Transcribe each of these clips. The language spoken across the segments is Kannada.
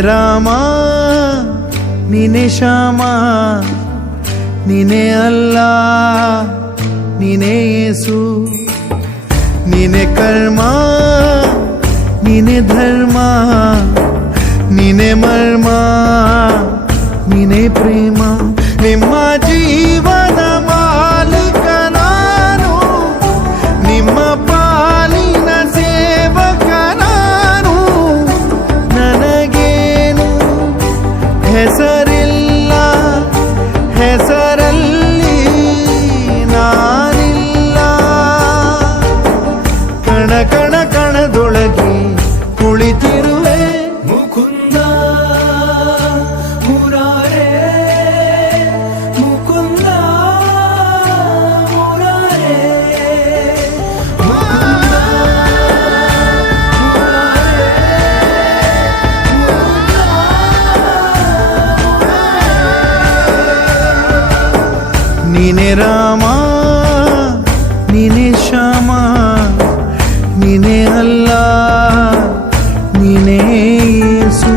ರಾಮ ನೀನೆ ಶ್ಯಾಮ ನೀನೆ ಅಲ್ಲ ನೀನೆ ಯೇಸು ನೀನೆ ಕರ್ಮ ನೀನೆ ಧರ್ಮ ನೀನೆ ಮರ್ಮ ನೀನೆ ಪ್ರೇಮ ನಿಮ್ಮ ಜೀವನ ಮಾಲೀಕ ನಾನು ನಿಮ್ಮ ಪಾಲಿನ ಸೇವಕ ನಾನು ನನಗೇನು ಹೆಸರಿಲ್ಲ ಹೆಸರಲ್ಲಿ ನಾನಿಲ್ಲ ಕಣ ಕಣ ಕಣದೊಳಗೆ ಕುಳಿತಿರುವೆ ಮುಕುಂದ ಮುರಾರೇ ಮುಕುಂದ ಮುರಾರೇ ಮುಕುಂದ ನೀನೆ ರಾಮ ನೀನೆ ಶ್ಯಾಮ ನೀನೆ ಅಲ್ಲ ನೀನೆ ಯೇಸು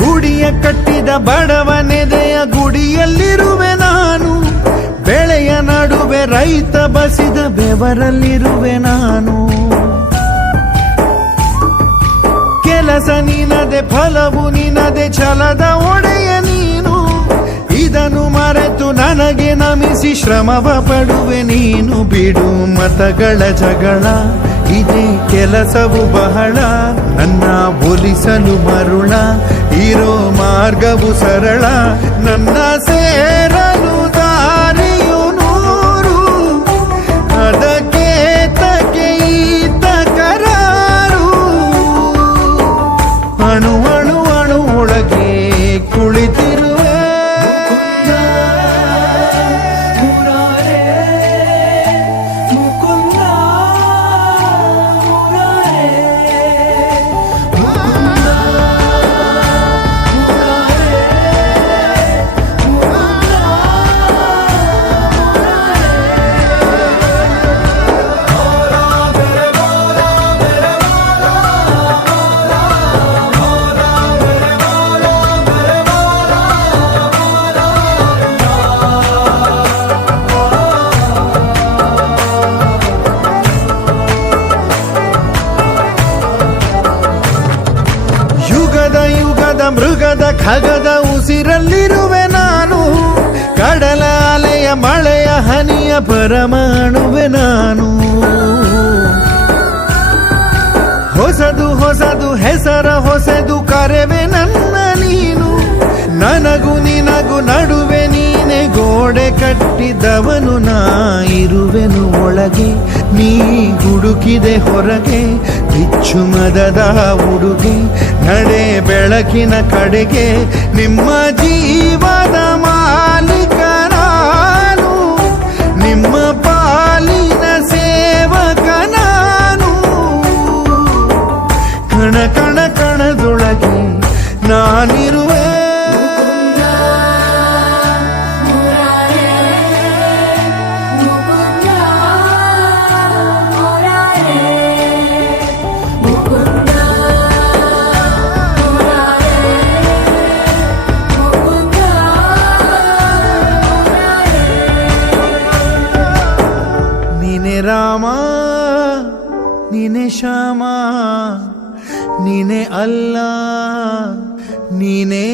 ಗುಡಿಯ ಕಟ್ಟಿದ ಬಡವನೆದೆಯ ಗುಡಿಯಲ್ಲಿರುವೆ ನಾನು ಬೆಳೆಯ ನಡುವೆ ರೈತ ಬಸಿದ ಬೆವರಲ್ಲಿರುವೆ ನಾನು ಕೆಲಸ ನಿನದೆ ಫಲವು ನಿನದೆ ಛಲದ ಒಡೆಯ ನೀನು ಇದನ್ನು ಮರೆತು ನನಗೆ ನಮಿಸಿ ಶ್ರಮವ ಪಡುವೆ ನೀನು ಬಿಡು ಮತಗಳ ಜಗಳ ಇದೇ ಕೆಲಸವು ಬಹಳ ನನ್ನ ಒಲಿಸಲು ಮರುಳ ಇರೋ ಮಾರ್ಗವು ಸರಳ ನನ್ನ ಸೇರಲು ದಾರಿಯು ನೂರು ಅದಕ್ಕೆ ತಕೆ ಈತ ಕರಾರು ಅಣು ಅಣು ಅಣು ಒಳಗೆ ಕುಳಿತಿರುವೆ ಯುಗದ ಮೃಗದ ಖಗದ ಉಸಿರಲ್ಲಿರುವೆ ನಾನು ಕಡಲ ಅಲೆಯ ಮಳೆಯ ಹನಿಯ ಪರಮಾಣುವೆ ನಾನು ಹೊಸದು ಹೊಸದು ಹೆಸರ ಹೊಸದು ಕರೆವೆ ನನ್ನ ನೀನು ನನಗೂ ನಿನಗೂ ನಡುವೆ ನೀನೆ ಗೋಡೆ ಕಟ್ಟಿದವನು ನಾ ಇರುವೆನು ಒಳಗೆ ನೀ ಹುಡುಕಿದೆ ಹೊರಗೆ ಬಿಚ್ಚು ಮದದ ಉಡುಗೆ ನಡೆ ಬೆಳಕಿನ ಕಡೆಗೆ ನಿಮ್ಮ ಜೀವದ ಮಾಲೀಕ ನಾನು ನಿಮ್ಮ ಪಾಲಿನ ಸೇವಕ ನಾನು ಕಣ ಕಣ ಕಣದೊಳಗೆ ನಾನಿರುವೆ ನೀನೆ ರಾಮ ನೀನೆ ಶ್ಯಾಮ ನೀನೆ ಅಲ್ಲ ನೀನೇ